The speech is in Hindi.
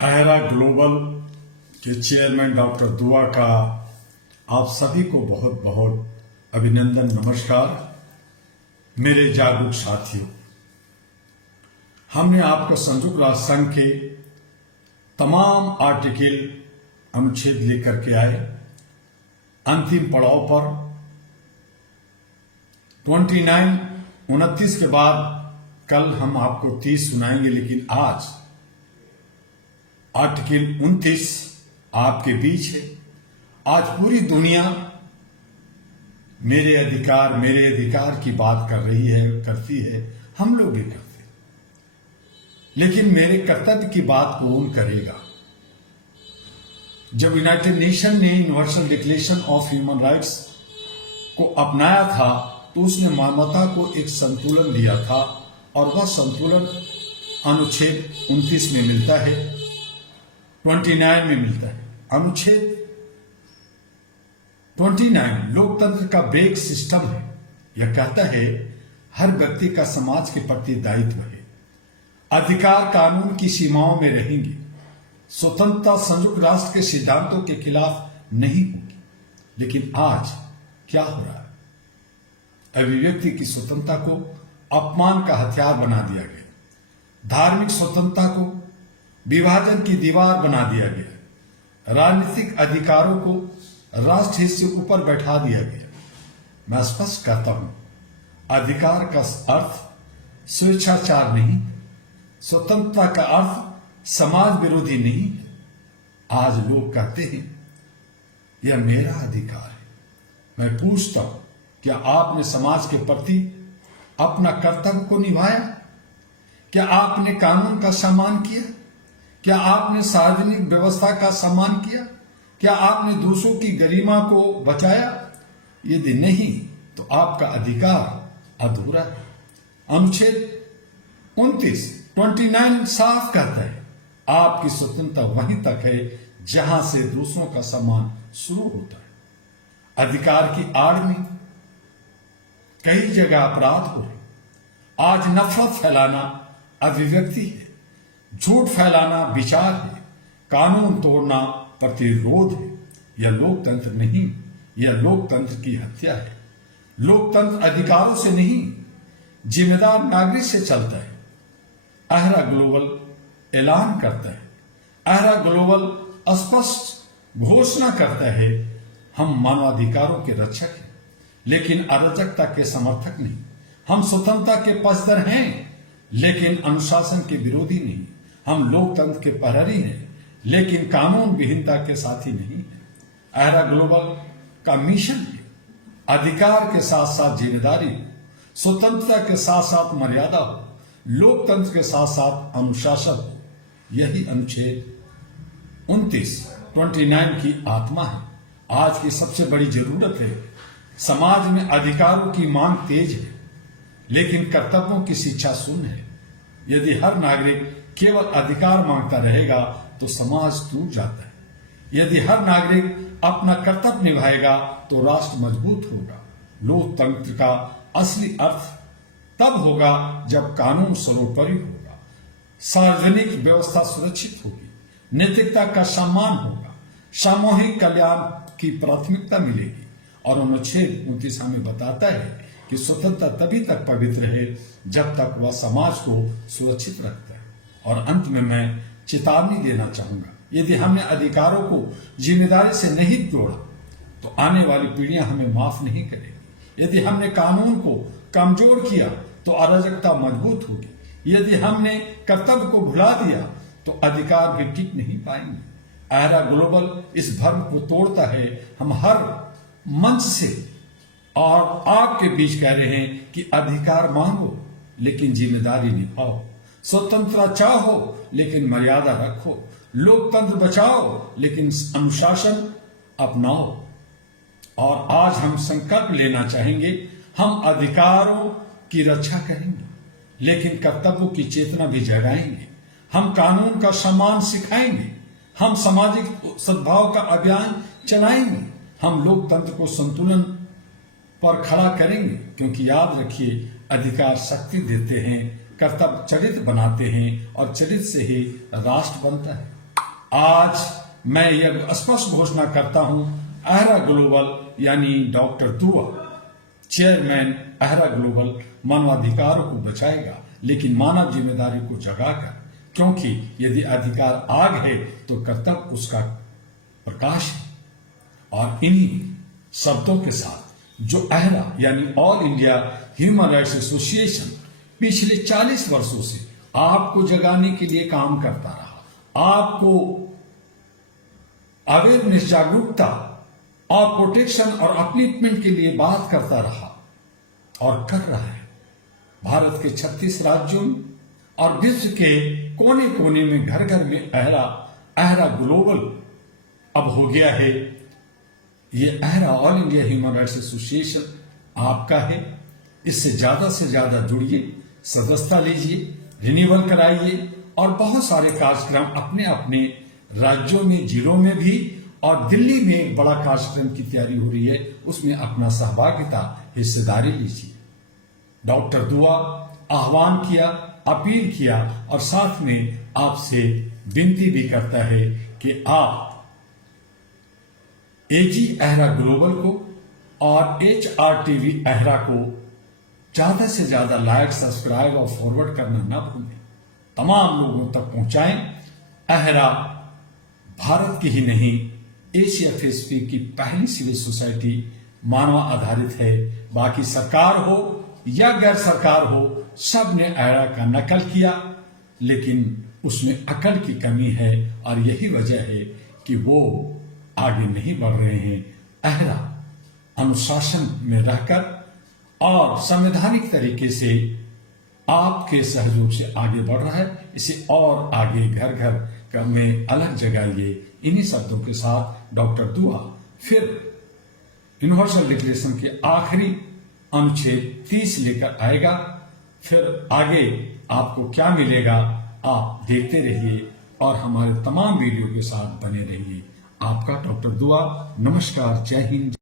अहरा ग्लोबल के चेयरमैन डॉक्टर दुआ का आप सभी को बहुत बहुत अभिनंदन, नमस्कार। मेरे जागरूक साथियों, हमने आपको संयुक्त राष्ट्र संघ के तमाम आर्टिकल अनुच्छेद लेकर के आए। अंतिम पड़ाव पर 29 के बाद कल हम आपको 30 सुनाएंगे, लेकिन आज आर्टिकल 29 आपके बीच है। आज पूरी दुनिया मेरे अधिकार की बात कर रही है, करती है, हम लोग भी करते हैं, लेकिन मेरे कर्तव्य की बात कौन करेगा? जब यूनाइटेड नेशन ने universal declaration of human rights को अपनाया था तो उसने मानवता को एक संतुलन दिया था, और वह संतुलन अनुच्छेद 29 में मिलता है, 29 में मिलता है। अनुच्छेद 29 लोकतंत्र का बेस सिस्टम है। यह कहता है हर व्यक्ति का समाज के प्रति दायित्व है, अधिकार कानून की सीमाओं में रहेंगे, स्वतंत्रता संयुक्त राष्ट्र के सिद्धांतों के खिलाफ नहीं होगी। लेकिन आज क्या हो रहा है? अभिव्यक्ति की स्वतंत्रता को अपमान का हथियार बना दिया गया, धार्मिक स्वतंत्रता को विभाजन की दीवार बना दिया गया, राजनीतिक अधिकारों को राष्ट्र हित से ऊपर बैठा दिया गया। मैं स्पष्ट कहता हूं, अधिकार का अर्थ स्वेच्छाचार नहीं, स्वतंत्रता का अर्थ समाज विरोधी नहीं है। आज लोग कहते हैं यह मेरा अधिकार है। मैं पूछता हूं, क्या आपने समाज के प्रति अपना कर्तव्य को निभाया? क्या आपने कानून का सम्मान किया? क्या आपने सार्वजनिक व्यवस्था का सम्मान किया? क्या आपने दूसरों की गरिमा को बचाया? यदि नहीं तो आपका अधिकार अधूरा है। अनुच्छेद 29 साफ कहता है आपकी स्वतंत्रता वहीं तक है जहां से दूसरों का सम्मान शुरू होता है। अधिकार की आड़ में कई जगह अपराध हो रहे। आज नफरत फैलाना अभिव्यक्ति है, झूठ फैलाना विचार है, कानून तोड़ना प्रतिरोध है। यह लोकतंत्र नहीं, यह लोकतंत्र की हत्या है। लोकतंत्र अधिकारों से नहीं, जिम्मेदार नागरिक से चलता है। अहरा ग्लोबल ऐलान करता है, अहरा ग्लोबल स्पष्ट घोषणा करता है, हम मानवाधिकारों के रक्षक हैं, लेकिन अराजकता के समर्थक नहीं। हम स्वतंत्रता के पक्षधर हैं, लेकिन अनुशासन के विरोधी नहीं। हम लोकतंत्र के प्रहरी हैं, लेकिन कानून विहीनता के साथी नहीं है। अहरा ग्लोबल का मिशन है, अधिकार के साथ साथ जिम्मेदारी हो, स्वतंत्रता के साथ साथ मर्यादा हो, लोकतंत्र के साथ साथ अनुशासन हो। यही अनुच्छेद 29 की आत्मा है। आज की सबसे बड़ी जरूरत है, समाज में अधिकारों की मांग तेज है, लेकिन कर्तव्यों की शिक्षा शून्य है। यदि हर नागरिक केवल अधिकार मांगता रहेगा तो समाज टूट जाता है। यदि हर नागरिक अपना कर्तव्य निभाएगा तो राष्ट्र मजबूत होगा। लोकतंत्र का असली अर्थ तब होगा जब कानून सर्वोपरि होगा, सार्वजनिक व्यवस्था सुरक्षित होगी, नैतिकता का सम्मान होगा, सामूहिक कल्याण की प्राथमिकता मिलेगी। और अनुच्छेद 29 हमें बताता है कि स्वतंत्रता तभी तक पवित्र है जब तक वह समाज को सुरक्षित रखता है। और अंत में मैं चेतावनी देना चाहूंगा, यदि हमने अधिकारों को जिम्मेदारी से नहीं तोड़ा तो आने वाली पीढ़ियां हमें माफ नहीं करेगी। यदि हमने कानून को कमजोर किया तो अराजकता मजबूत होगी। यदि हमने कर्तव्य को भुला दिया तो अधिकार भी टिक नहीं पाएंगे। अहरा ग्लोबल इस भ्रम को तोड़ता है। हम हर मंच से और आपके बीच कह रहे हैं कि अधिकार मांगो लेकिन जिम्मेदारी निभाओ, स्वतंत्रता चाहो लेकिन मर्यादा रखो, लोकतंत्र बचाओ लेकिन अनुशासन अपनाओ। और आज हम संकल्प लेना चाहेंगे, हम अधिकारों की रक्षा करेंगे लेकिन कर्तव्यों की चेतना भी जगाएंगे। हम कानून का सम्मान सिखाएंगे, हम सामाजिक सद्भाव का अभियान चलाएंगे, हम लोकतंत्र को संतुलन पर खड़ा करेंगे। क्योंकि याद रखिए, अधिकार शक्ति देते हैं, कर्तव्य चरित्र बनाते हैं और चरित्र से ही राष्ट्र बनता है। आज मैं यह स्पष्ट घोषणा करता हूं, अहरा ग्लोबल यानी डॉक्टर दुआ चेयरमैन अहरा ग्लोबल मानवाधिकारों को बचाएगा, लेकिन मानव जिम्मेदारी को जगाकर, क्योंकि यदि अधिकार आग है तो कर्तव्य उसका प्रकाश है। और इन्हीं शब्दों के साथ जो अहरा यानी all India human rights association पिछले 40 वर्षों से आपको जगाने के लिए काम करता रहा, आपको अवेयरनेस जागरूकता और प्रोटेक्शन और अपलिफ्टमेंट के लिए बात करता रहा और कर रहा है। भारत के 36 राज्यों में और विश्व के कोने कोने में घर घर में अहरा ग्लोबल अब हो गया है। ये AHRA all India human rights association आपका है। इससे से ज्यादा जुड़िए, सदस्यता लीजिए, रिन्यूअल कराइए और बहुत सारे कार्यक्रम अपने अपने राज्यों में, जिलों में भी, और दिल्ली में एक बड़ा कार्यक्रम की तैयारी हो रही है, उसमें अपना सहभागिता, हिस्सेदारी लीजिए। डॉक्टर दुआ आह्वान किया, अपील किया और साथ में आपसे विनती भी करता है कि आप एजी अहरा ग्लोबल को और HRTV अहरा को ज्यादा से ज्यादा लाइक, सब्सक्राइब और फॉरवर्ड करना ना भूलें। तमाम लोगों तक पहुंचाएं। अहरा भारत की ही नहीं, एशिया पैसिफिक की पहली सिविल सोसाइटी मानव आधारित है। बाकी सरकार हो या गैर सरकार हो, सब ने अहरा का नकल किया, लेकिन उसमें अकल की कमी है और यही वजह है कि वो आगे नहीं बढ़ रहे हैं। अहरा अनुशासन में रहकर और संवैधानिक तरीके से आपके सहयोग से आगे बढ़ रहा है। इसे और आगे घर घर में अलग जगाइए। इन्हीं शब्दों के साथ डॉक्टर दुआ फिर यूनिवर्सल डिक्लेरेशन के आखिरी अनुच्छेद 30 लेकर आएगा। फिर आगे आपको क्या मिलेगा, आप देखते रहिए और हमारे तमाम वीडियो के साथ बने रहिए। आपका डॉक्टर दुआ। नमस्कार, जय हिंद।